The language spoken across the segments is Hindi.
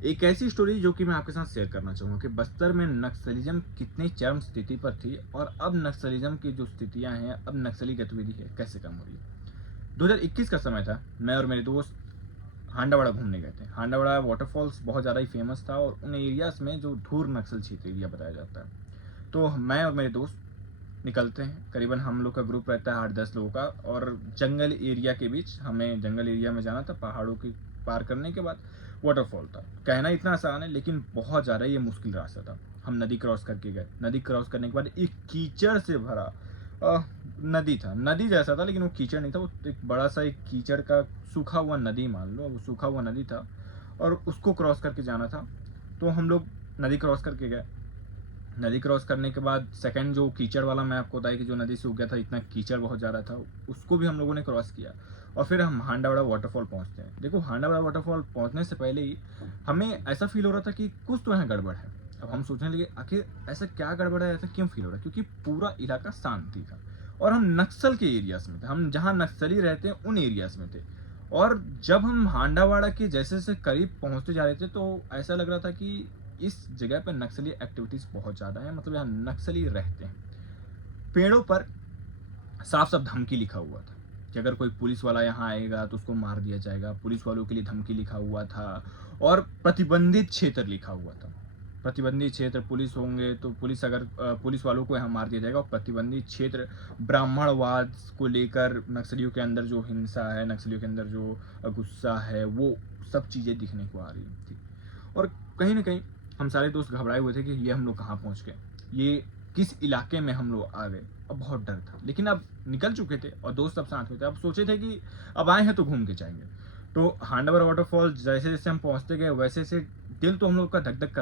एक ऐसी स्टोरी जो कि मैं आपके साथ शेयर करना चाहूँगा कि बस्तर में नक्सलिज़्म कितनी चरम स्थिति पर थी और अब नक्सलिज़्म की जो स्थितियाँ हैं, अब नक्सली गतिविधि है, कैसे कम हो रही है। 2021 का समय था, मैं और मेरे दोस्त हांडावाड़ा घूमने गए थे। हांडावाड़ा वाटरफॉल्स बहुत ज़्यादा ही फेमस था और उन एरियाज़ में जो धूर नक्सल क्षेत्र एरिया बताया जाता है। तो मैं और मेरे दोस्त निकलते हैं, करीबन हम लोग का ग्रुप रहता है 8-10 लोगों का और जंगल एरिया के बीच हमें जंगल एरिया में जाना था, पहाड़ों की पार करने के बाद वाटरफॉल था। कहना इतना आसान है लेकिन बहुत ज़्यादा ये मुश्किल रास्ता था। हम नदी क्रॉस करके गए, नदी क्रॉस करने के बाद एक कीचड़ से भरा नदी था, नदी जैसा था लेकिन वो कीचड़ नहीं था, वो एक बड़ा सा एक कीचड़ का सूखा हुआ नदी मान लो, वो सूखा हुआ नदी था और उसको क्रॉस करके जाना था। तो हम लोग नदी क्रॉस करके गए। नदी क्रॉस करने के बाद सेकंड जो कीचड़ वाला मैं आपको बताया कि जो नदी सूख गया था, इतना कीचड़ बहुत ज़्यादा था, उसको भी हम लोगों ने क्रॉस किया और फिर हम हांडावाड़ा वाटरफॉल पहुंचते हैं। देखो, हांडावाड़ा वाटरफॉल पहुंचने से पहले ही हमें ऐसा फील हो रहा था कि कुछ तो यहाँ गड़बड़ है। अब हम सोचने लगे आखिर ऐसा क्या गड़बड़ है, ऐसा क्यों फील हो रहा है, क्योंकि पूरा इलाका शांति था और हम नक्सल के एरियाज में थे, हम जहाँ नक्सली रहते हैं उन एरियाज में थे। और जब हम हांडावाड़ा के जैसे जैसे करीब पहुंचते जा रहे थे तो ऐसा लग रहा था कि इस जगह पर नक्सली एक्टिविटीज बहुत ज़्यादा है, मतलब यहाँ नक्सली रहते हैं। पेड़ों पर साफ साफ धमकी लिखा हुआ था कि अगर कोई पुलिस वाला यहाँ आएगा तो उसको मार दिया जाएगा, पुलिस वालों के लिए धमकी लिखा हुआ था और प्रतिबंधित क्षेत्र लिखा हुआ था। प्रतिबंधित क्षेत्र पुलिस होंगे तो पुलिस अगर पुलिस वालों को यहाँ मार दिया जाएगा। और प्रतिबंधित क्षेत्र ब्राह्मणवाद को लेकर नक्सलियों के अंदर जो हिंसा है, नक्सलियों के अंदर जो गुस्सा है, वो सब चीज़ें दिखने को आ रही थी। और कहीं ना कहीं हम सारे दोस्त घबराए हुए थे कि ये हम लोग कहाँ पहुँच गए, ये किस इलाके में हम लोग आ गए। अब बहुत डर था लेकिन अब निकल चुके थे और दोस्त अब साथ में थे। अब सोचे थे कि अब आए हैं तो घूम के जाएंगे। तो हांडावर वाटरफॉल जैसे जैसे हम पहुंचते गए वैसे से दिल तो हम लोग का धक धक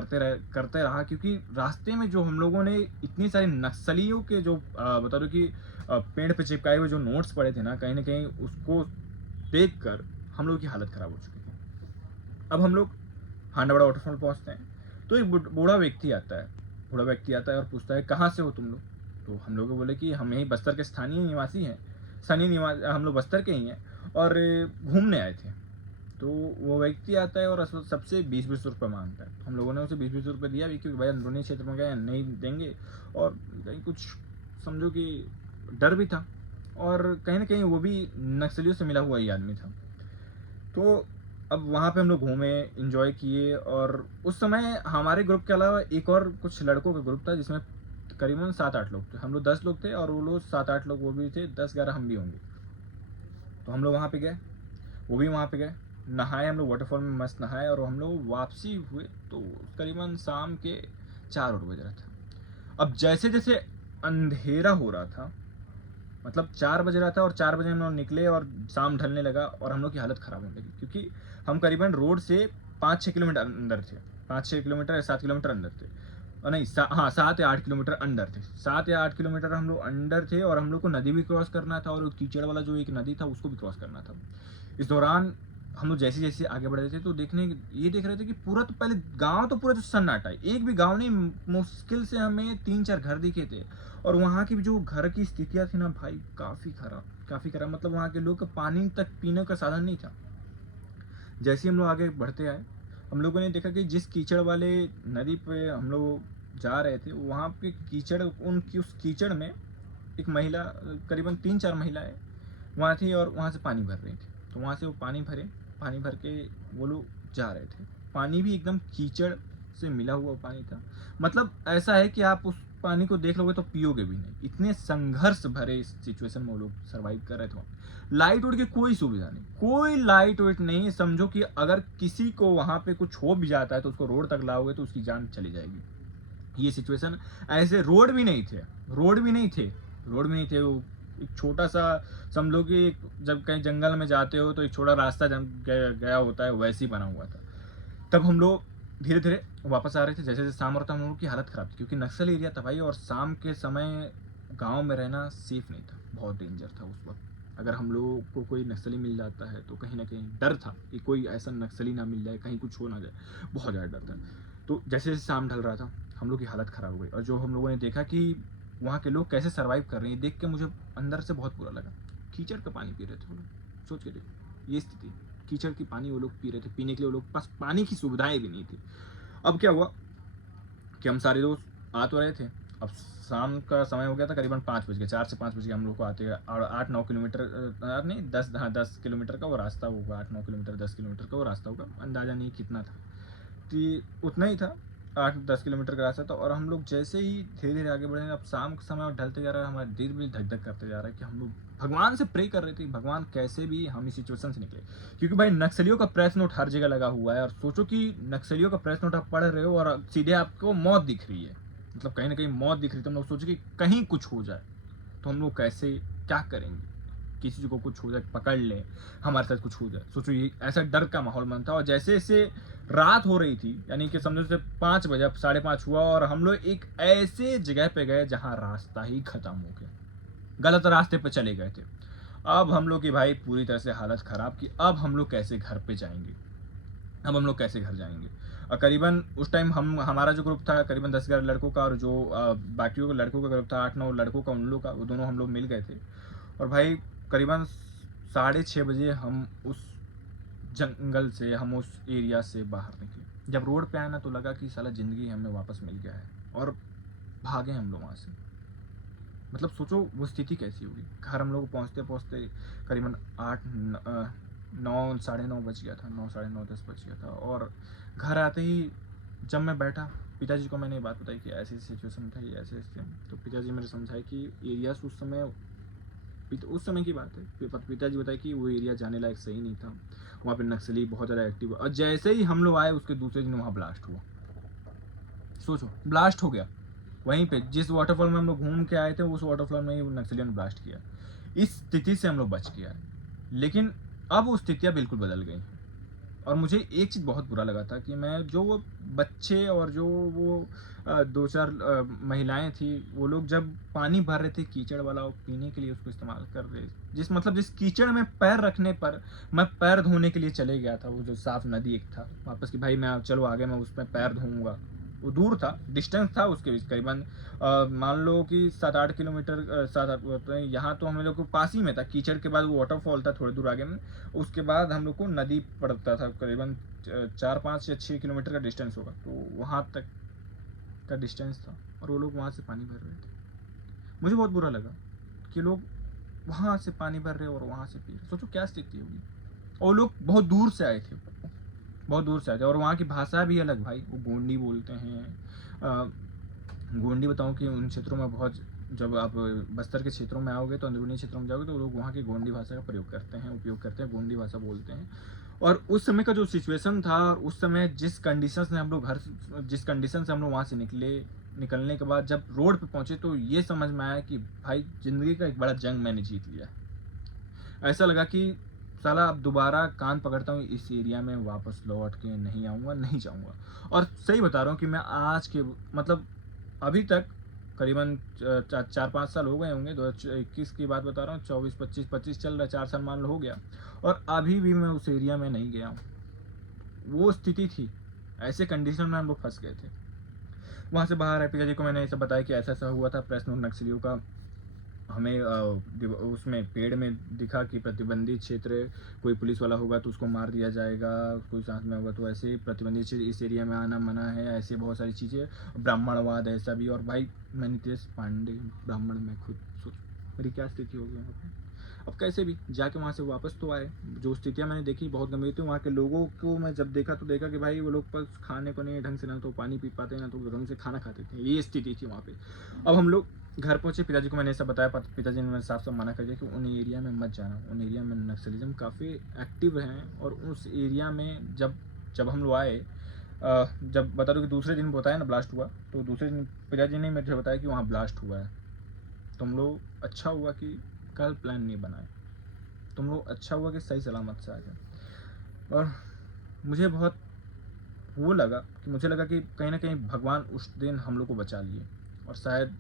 करते रहा, क्योंकि रास्ते में जो हम लोगों ने इतनी सारी नक्सलियों के जो बता दो कि पेड़ पे चिपकाए हुए जो नोट्स पड़े थे ना कहीं उसको देख कर हम लोग की हालत खराब हो चुकी थी। अब हम लोग हांडावाड़ा वाटरफॉल पहुंचते हैं तो एक बूढ़ा व्यक्ति आता है। बूढ़ा व्यक्ति आता है और पूछता है कहाँ से हो तुम लोग। तो हम लोग बोले कि हम यही बस्तर के स्थानीय निवासी हैं, स्थानीय निवासी हम लोग बस्तर के ही हैं और घूमने आए थे। तो वो व्यक्ति आता है और सबसे 20-20 रुपये मांगता है। हम लोगों ने उसे 20-20 रुपये दिया भी, क्योंकि भाई अंदरूनी क्षेत्र में गए नहीं देंगे और कहीं कुछ समझो कि डर भी था और कहीं ना कहीं वो भी नक्सलियों से मिला हुआ ही आदमी था। तो अब वहाँ पे हम लोग घूमे, इंजॉय किए और उस समय हमारे ग्रुप के अलावा एक और कुछ लड़कों का ग्रुप था जिसमें करीबन 7-8 लोग थे। हम लोग 10 लोग थे और वो लोग 7-8 लोग वो भी थे, 10-11 हम भी होंगे। तो हम लोग वहाँ पे गए, वो भी वहाँ पे गए, नहाए हम लोग वाटरफॉल में, मस्त नहाए और हम लोग वापसी हुए तो करीबन शाम के 4 बज रहा था। अब जैसे जैसे अंधेरा हो रहा था, मतलब 4 बज रहा था और 4 बजे हम लोग निकले और शाम ढलने लगा और हम लोग की हालत ख़राब होने लगी, क्योंकि हम करीबन रोड से 5-6 किलोमीटर अंदर थे। 5-6 किलोमीटर या 7 किलोमीटर अंदर थे। नहीं, हाँ, 7 या 8 किलोमीटर अंदर थे। 7 या 8 किलोमीटर हम लोग अंदर थे और हम लोग को नदी भी क्रॉस करना था और कीचड़ वाला जो एक नदी था उसको भी क्रॉस करना था। इस दौरान हम लोग जैसे जैसे आगे बढ़ रहे थे तो ये देख रहे थे कि पूरा तो पहले गांव तो पूरा जो सन्नाटा है, एक भी गांव नहीं, मुश्किल से हमें 3-4 घर दिखे थे। और वहाँ की जो घर की स्थितियाँ थी ना भाई, काफ़ी खराब, काफ़ी खराब, मतलब वहाँ के लोग का पानी तक पीने का साधन नहीं था। जैसे ही हम लोग आगे बढ़ते आए, हम लोगों ने देखा कि जिस कीचड़ वाले नदी पे हम लोग जा रहे थे वहाँ पे कीचड़, उनकी उस कीचड़ में एक महिला, करीबन 3-4 महिलाएं वहाँ थी और वहाँ से पानी भर रही थी। तो वहाँ से वो पानी भरे, पानी भर के वो लोग जा रहे थे। पानी भी एकदम कीचड़ से मिला हुआ पानी था, मतलब ऐसा है कि आप उस पानी को देख लोगे तो पियोगे भी नहीं, इतने संघर्ष भरे इस सिचुएशन में वो लोग सर्वाइव कर रहे थे। लाइट उठ की कोई सुविधा नहीं, कोई लाइट वेट नहीं। समझो कि अगर किसी को वहाँ पे कुछ हो भी जाता है तो उसको रोड तक लाओगे तो उसकी जान चली जाएगी। ये सिचुएशन ऐसे, रोड भी नहीं थे, रोड भी नहीं थे, रोड भी नहीं थे। वो एक छोटा सा, समझो कि जब कहीं जंगल में जाते हो तो एक छोटा रास्ता गया होता है, वैसे ही बना हुआ था। तब हम लोग धीरे धीरे वापस आ रहे थे। जैसे जैसे शाम हो रहा था हम लोगों की हालत ख़राब थी, क्योंकि नक्सल एरिया था भाई और शाम के समय गांव में रहना सेफ नहीं था, बहुत डेंजर था उस वक्त। अगर हम लोगों को कोई नक्सली मिल जाता है तो कहीं ना कहीं डर था कि कोई ऐसा नक्सली ना मिल जाए, कहीं कुछ हो ना जाए, बहुत ज़्यादा डर था। तो जैसे जैसे शाम ढल रहा था हम लोग की हालत ख़राब हो गई और जो हम लोगों ने देखा कि वहाँ के लोग कैसे सर्वाइव कर रहे हैं, देख के मुझे अंदर से बहुत बुरा लगा। कीचड़ का पानी पी रहे थे वो लोग, सोच के देखो ये स्थिति। कीचड़ की पानी वो लोग पी रहे थे, पीने के लिए वो लोग के पास पानी की सुविधाएं भी नहीं थी। अब क्या हुआ कि हम सारे दोस्त आ तो रहे थे, अब शाम का समय हो गया था, करीबन 5 बज गए, 4 से 5 बज गए हम लोग को आते, और 8-9 किलोमीटर नहीं 10, हाँ 10 किलोमीटर का वो रास्ता होगा, 8-9 किलोमीटर 10 किलोमीटर का वो रास्ता होगा, अंदाज़ा नहीं कितना था, तो उतना ही था, 8-10 किलोमीटर का रास्ता था। और हम लोग जैसे ही धीरे धीरे आगे बढ़े, अब शाम का समय ढलते जा रहा है, हमारा दिल भी धक धक करते जा रहा है कि हम लोग भगवान से प्रे कर रहे थे, भगवान कैसे भी हम इस सिचुएशन से निकले, क्योंकि भाई नक्सलियों का प्रेस नोट हर जगह लगा हुआ है, और सोचो कि नक्सलियों का प्रेस नोट आप पढ़ रहे हो और सीधे आपको मौत दिख रही है, मतलब कहीं ना कहीं मौत दिख रही है, तो हम लोग सोचे कि कहीं कुछ हो जाए तो हम लोग कैसे क्या करेंगे, किसी को कुछ हो जाए, पकड़ ले, हमारे साथ कुछ हो जाए, सोचो ये ऐसा डर का माहौल बनता। और जैसे जैसे रात हो रही थी, यानी कि समझो से 5 बजे, अब 5:30 हुआ, और हम लोग एक ऐसे जगह पे गए जहाँ रास्ता ही खत्म हो गया, गलत रास्ते पे चले गए थे। अब हम लोग की भाई पूरी तरह से हालत खराब की, अब हम लोग कैसे घर पे जाएंगे, अब हम लोग कैसे घर जाएंगे। और करीबन उस टाइम हमारा जो ग्रुप था करीबन 10-11 लड़कों का, और जो बाकियों के लड़कों का ग्रुप था 8-9 लड़कों का, उन लोग का, वो दोनों हम लोग मिल गए थे। और भाई करीबन 6:30 बजे हम उस जंगल से, हम उस एरिया से बाहर निकले। जब रोड पे आए ना, तो लगा कि साला ज़िंदगी हमें वापस मिल गया है, और भागे हम लोग वहाँ से। मतलब सोचो वो स्थिति कैसी होगी। घर हम लोग पहुँचते पहुँचते करीबन 9 साढ़े 9 बज गया था, 9 साढ़े 9 10 बज गया था। और घर आते ही जब मैं बैठा, पिताजी को मैंने ये बात बताई कि ऐसी सिचुएशन था, ये ऐसे ऐसे, तो पिताजी मेरे समझाए कि एरिया उस समय की बात है, पिताजी बताए कि वो एरिया जाने लायक सही नहीं था, वहाँ पे नक्सली बहुत ज़्यादा एक्टिव। और जैसे ही हम लोग आए उसके दूसरे दिन वहाँ ब्लास्ट हुआ। सोचो ब्लास्ट हो गया वहीं पे, जिस वाटरफॉल में हम लोग घूम के आए थे उस वाटरफॉल में ही नक्सलियों ने ब्लास्ट किया। इस स्थिति से हम लोग बच के आए, लेकिन अब वो स्थितियाँ बिल्कुल बदल गई। और मुझे एक चीज़ बहुत बुरा लगा था कि मैं जो वो बच्चे और जो वो 2-4 महिलाएं थी, वो लोग जब पानी भर रहे थे कीचड़ वाला, और पीने के लिए उसको इस्तेमाल कर रहे, जिस कीचड़ में पैर रखने पर मैं पैर धोने के लिए चले गया था, वो जो साफ नदी एक था वापस की, भाई मैं चलो आगे मैं उसमें पैर धोऊंगा, वो दूर था, डिस्टेंस था उसके बीच करीबन मान लो कि 7-8 किलोमीटर, 7-8, यहाँ तो हम लोग को पास ही में था, कीचड़ के बाद वो वाटरफॉल था थोड़ी दूर आगे में, उसके बाद हम लोग को नदी पड़ता था, करीबन 4-5 या 6 किलोमीटर का डिस्टेंस होगा, तो वहाँ तक का डिस्टेंस था, और वो लोग वहाँ से पानी भर रहे थे। मुझे बहुत बुरा लगा कि लोग वहाँ से पानी भर रहे और वहाँ से पी रहे, सोचो क्या स्थिति होगी। और लोग बहुत दूर से आए थे, बहुत दूर से आए थे, और वहाँ की भाषा भी अलग भाई, वो गोंडी बोलते हैं। गोंडी बताऊँ कि उन क्षेत्रों में बहुत, जब आप बस्तर के क्षेत्रों में आओगे तो अंदरूनी क्षेत्रों में जाओगे तो लोग वहाँ की गोंडी भाषा का उपयोग करते हैं, गोंडी भाषा बोलते हैं। और उस समय का जो सिचुएशन था, और उस समय जिस कंडीशन से हम लोग वहाँ से निकलने के बाद जब रोड पे पहुँचे, तो ये समझ में आया कि भाई ज़िंदगी का एक बड़ा जंग मैंने जीत लिया। ऐसा लगा कि साला अब दोबारा कान पकड़ता हूँ, इस एरिया में वापस लौट के नहीं आऊँगा, नहीं जाऊँगा। और सही बता रहा हूँ कि मैं आज के, मतलब अभी तक करीबन 4-5 साल हो गए होंगे, 2021 की बात बता रहा हूँ, 24-25 चल रहा है, 4 साल मान लो हो गया, और अभी भी मैं उस एरिया में नहीं गया हूँ। वो स्थिति थी, ऐसे कंडीशन में हम लोग फंस गए थे। वहाँ से बाहर आए, पिताजी को मैंने ऐसा बताया कि ऐसा ऐसा हुआ था, प्रेस नोट नक्सलियों का हमें उसमें पेड़ में दिखा कि प्रतिबंधित क्षेत्र, कोई पुलिस वाला होगा तो उसको मार दिया जाएगा, कोई साथ में होगा तो ऐसे प्रतिबंधित क्षेत्र, इस एरिया में आना मना है, ऐसे बहुत सारी चीज़ें, ब्राह्मणवाद ऐसा भी। और भाई मैं नितेश पांडे ब्राह्मण, मैं खुद सोच मेरी क्या स्थिति होगी वहाँ पर। अब कैसे भी जाके वहाँ से वापस तो आए, जो स्थितियाँ मैंने देखी बहुत गंभीर थी। वहाँ के लोगों को मैं जब देखा तो देखा कि भाई वो लोग पास खाने को नहीं ढंग से, ना तो पानी पी पाते ना तो ढंग से खाना खाते थे, ये स्थिति थी वहाँ पे। अब हम लोग घर पहुँचे, पिताजी को मैंने ऐसा बताया, पिताजी ने साफ साफ मना कर दिया कि उन एरिया में मत जाना, उन एरिया में नक्सलिज्म काफ़ी एक्टिव हैं। और उस एरिया में जब हम लोग आए, जब बता दो कि दूसरे दिन बताया ना ब्लास्ट हुआ, तो दूसरे दिन पिताजी ने मुझे बताया कि वहाँ ब्लास्ट हुआ है। तुम लोग अच्छा हुआ कि कल प्लान नहीं बनाए, तुम लोग अच्छा हुआ कि सही सलामत से आ गए। और मुझे बहुत वो लगा कि मुझे लगा कि कहीं ना कहीं भगवान उस दिन हम लोग को बचा लिए, और शायद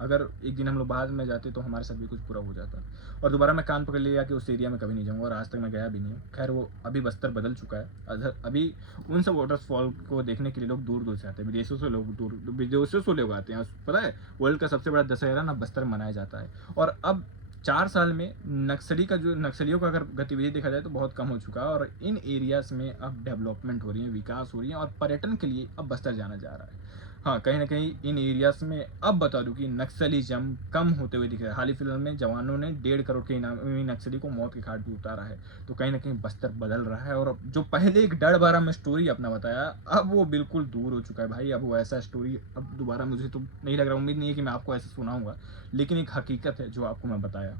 अगर एक दिन हम लोग बाद में जाते तो हमारे साथ भी कुछ पूरा हो जाता। और दोबारा मैं कान पकड़ लिया कि उस एरिया में कभी नहीं जाऊँगा, और आज तक मैं गया भी नहीं हूँ। खैर वो अभी बस्तर बदल चुका है, अभी उन सब वाटरफॉल को देखने के लिए लोग दूर दूर से आते हैं, विदेशों से लोग आते हैं। पता है वर्ल्ड का सबसे बड़ा दशहरा ना बस्तर मनाया जाता है। और अब 4 साल में नक्सलियों का अगर गतिविधि देखा जाए तो बहुत कम हो चुका है और इन एरियाज़ में अब डेवलपमेंट हो रही है, विकास हो रही है और पर्यटन के लिए अब बस्तर जाना जा रहा है। हाँ, कहीं न कहीं इन एरियाज़ में अब बता दूँ कि नक्सलिज़्म कम होते हुए दिख रहा है। हाल ही फिलहाल में जवानों ने 1.5 करोड़ के इनामी नक्सली को मौत के घाट पे उतारा है। तो कहीं न कहीं बस्तर बदल रहा है और अब जो पहले एक डर भरा मैं स्टोरी अपना बताया, अब वो बिल्कुल दूर हो चुका है भाई। अब वो ऐसा स्टोरी अब दोबारा मुझे तो नहीं लग रहा, उम्मीद नहीं है कि मैं आपको ऐसे सुनाऊँगा। लेकिन एक हकीकत है जो आपको मैं बताया।